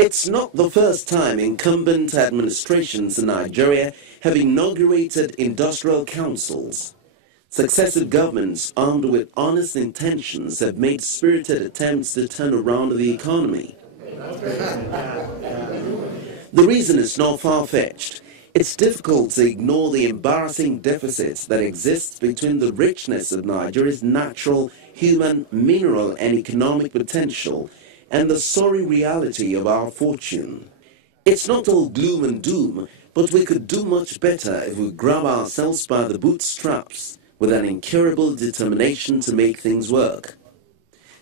It's not the first time incumbent administrations in Nigeria have inaugurated industrial councils. Successive governments armed with honest intentions have made spirited attempts to turn around the economy. The reason is not far-fetched. It's difficult to ignore the embarrassing deficits that exist between the richness of Nigeria's natural, human, mineral and economic potential and the sorry reality of our fortune. It's not all gloom and doom, but we could do much better if we grab ourselves by the bootstraps with an incurable determination to make things work.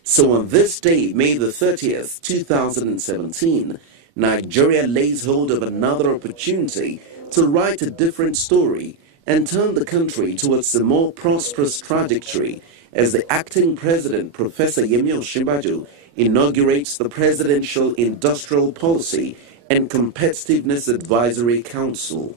So on this day, May the 30th, 2017, Nigeria lays hold of another opportunity to write a different story and turn the country towards a more prosperous trajectory as the acting president, Professor Osinbajo, inaugurates the Presidential Industrial Policy and Competitiveness Advisory Council.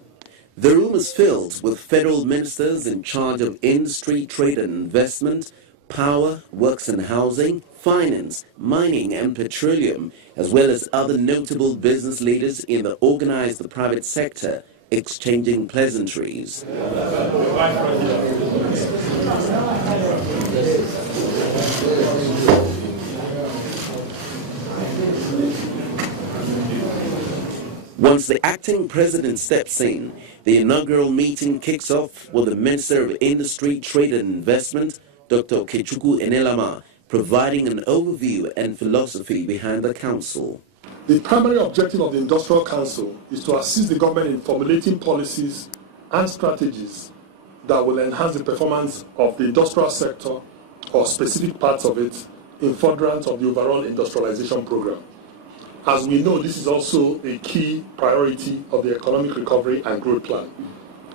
The room is filled with federal ministers in charge of industry, trade and investment, power, works and housing, finance, mining and petroleum, as well as other notable business leaders in the organized private sector, exchanging pleasantries. Once the acting president steps in, the inaugural meeting kicks off with the Minister of Industry, Trade and Investment, Dr. Okechukwu Enelama, providing an overview and philosophy behind the council. The primary objective of the Industrial Council is to assist the government in formulating policies and strategies that will enhance the performance of the industrial sector or specific parts of it in furtherance of the overall industrialization program. As we know, this is also a key priority of the economic recovery and growth plan.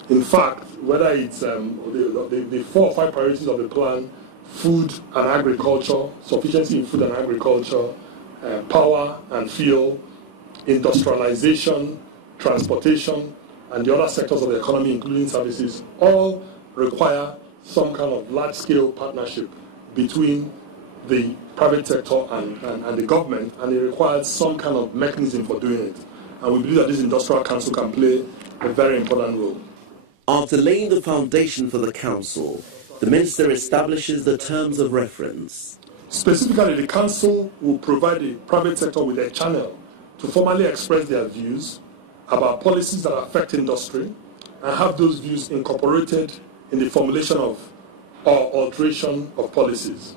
In fact, whether it's the 4 or 5 priorities of the plan, food and agriculture, sufficiency in food and agriculture, power and fuel, industrialization, transportation, and the other sectors of the economy, including services, all require some kind of large-scale partnership between the private sector and the government, and it requires some kind of mechanism for doing it. And we believe that this Industrial Council can play a very important role. After laying the foundation for the council, the minister establishes the terms of reference. Specifically, the council will provide the private sector with a channel to formally express their views about policies that affect industry and have those views incorporated in the formulation of or alteration of policies.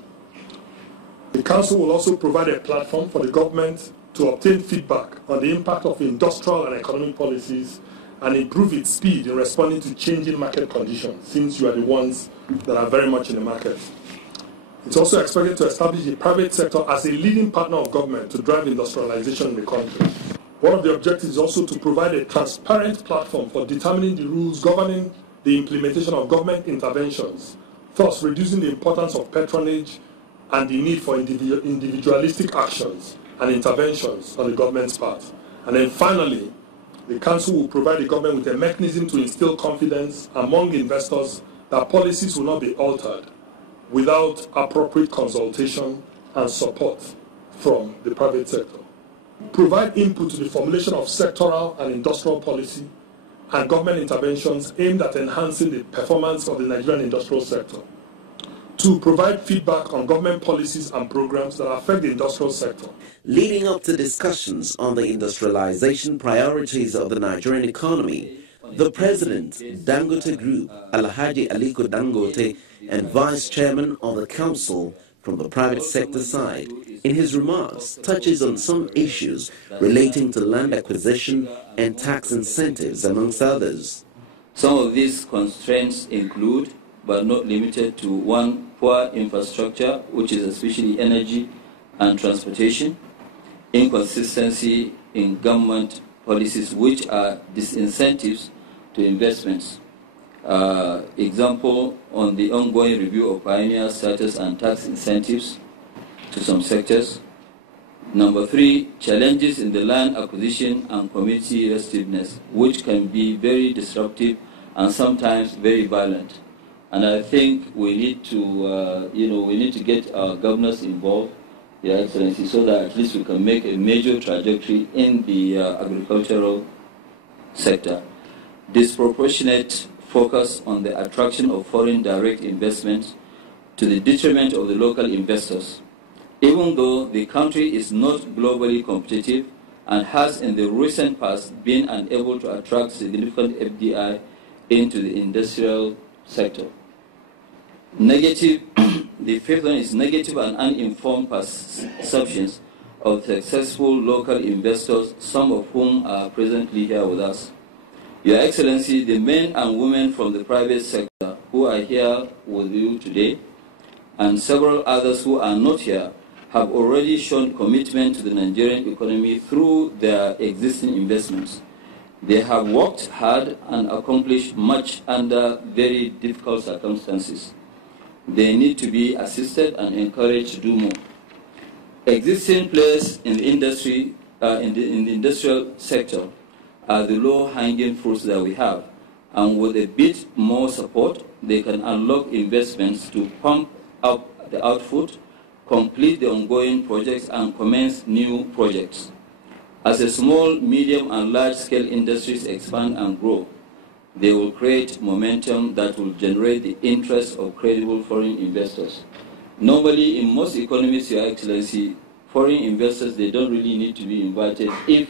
The council will also provide a platform for the government to obtain feedback on the impact of industrial and economic policies and improve its speed in responding to changing market conditions, since you are the ones that are very much in the market. It's also expected to establish the private sector as a leading partner of government to drive industrialization in the country. One of the objectives is also to provide a transparent platform for determining the rules governing the implementation of government interventions, thus reducing the importance of patronage and the need for individualistic actions and interventions on the government's part. And then finally, the council will provide the government with a mechanism to instill confidence among investors that policies will not be altered without appropriate consultation and support from the private sector. Provide input to the formulation of sectoral and industrial policy and government interventions aimed at enhancing the performance of the Nigerian industrial sector. To provide feedback on government policies and programs that affect the industrial sector. Leading up to discussions on the industrialization priorities of the Nigerian economy, the President, Dangote Group, Alhaji Aliko Dangote, and Vice Chairman of the Council from the private sector side, in his remarks, touches on some issues relating to land acquisition and tax incentives, amongst others. Some of these constraints include, but not limited to, 1, poor infrastructure, which is especially energy and transportation, inconsistency in government policies, which are disincentives to investments. Example, on the ongoing review of pioneer status and tax incentives to some sectors. Number 3, challenges in the land acquisition and community restiveness, which can be very disruptive and sometimes very violent. And I think we need to, we need to get our governors involved Your Excellency, so that at least we can make a major trajectory in the agricultural sector. Disproportionate focus on the attraction of foreign direct investments to the detriment of the local investors. Even though the country is not globally competitive and has in the recent past been unable to attract significant FDI into the industrial sector. The fifth one is negative and uninformed perceptions of successful local investors, some of whom are presently here with us. Your Excellency, the men and women from the private sector who are here with you today, and several others who are not here, have already shown commitment to the Nigerian economy through their existing investments. They have worked hard and accomplished much under very difficult circumstances. They need to be assisted and encouraged to do more. Existing players in the industry, in the industrial sector, are the low-hanging fruits that we have, and with a bit more support, they can unlock investments to pump up the output, complete the ongoing projects, and commence new projects. As a small, medium, and large-scale industries expand and grow, they will create momentum that will generate the interest of credible foreign investors. Normally, in most economies, Your Excellency, foreign investors, they don't really need to be invited if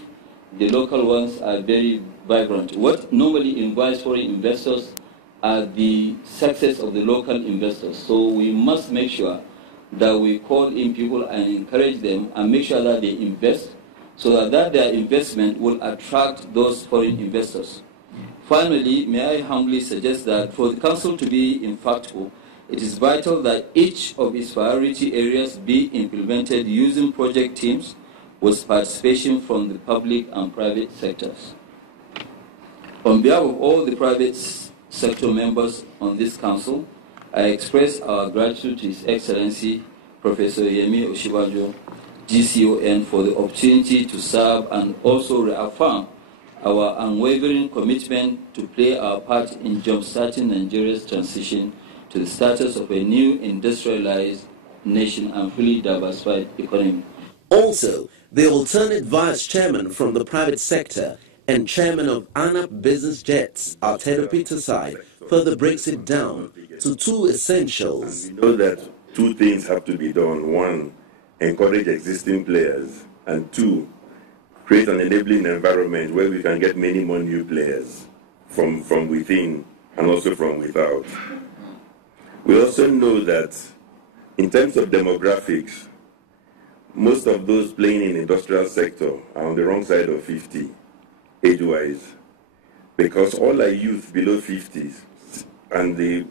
the local ones are very vibrant. What normally invites foreign investors are the success of the local investors. So we must make sure that we call in people and encourage them and make sure that they invest so that their investment will attract those foreign investors. Finally, may I humbly suggest that for the Council to be impactful, it is vital that each of its priority areas be implemented using project teams with participation from the public and private sectors. On behalf of all the private sector members on this Council, I express our gratitude to His Excellency, Professor Yemi Osinbajo, GCON, for the opportunity to serve and also reaffirm our unwavering commitment to play our part in jumpstarting Nigeria's transition to the status of a new industrialized nation and fully diversified economy. Also, the alternate vice chairman from the private sector and chairman of ANAP Business Jets, Arturo Peterside, further breaks it down to two essentials. And we know that two things have to be done. One, encourage existing players, and two, create an enabling environment where we can get many more new players from within and also from without. We also know that in terms of demographics, most of those playing in the industrial sector are on the wrong side of 50, age-wise, because all our youth below 50s, and the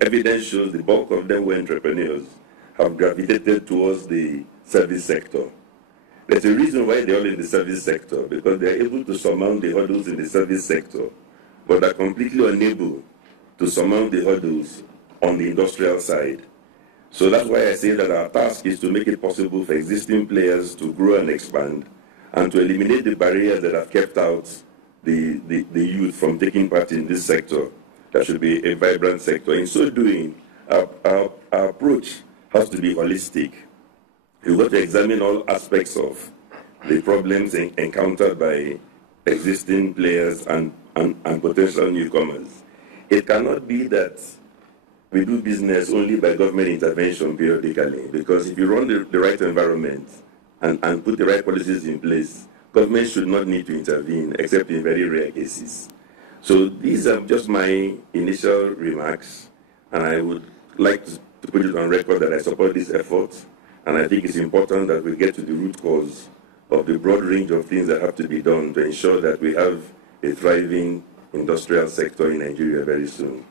evidence shows the bulk of them were entrepreneurs, have gravitated towards the service sector. There's a reason why they're all in the service sector, because they're able to surmount the hurdles in the service sector, but are completely unable to surmount the hurdles on the industrial side. So that's why I say that our task is to make it possible for existing players to grow and expand, and to eliminate the barriers that have kept out the youth from taking part in this sector. That should be a vibrant sector. In so doing, our approach has to be holistic. We've got to examine all aspects of the problems encountered by existing players and potential newcomers. It cannot be that we do business only by government intervention periodically, because if you run the right environment and put the right policies in place, government should not need to intervene except in very rare cases. So these are just my initial remarks, and I would like to put it on record that I support this effort. And I think it's important that we get to the root cause of the broad range of things that have to be done to ensure that we have a thriving industrial sector in Nigeria very soon.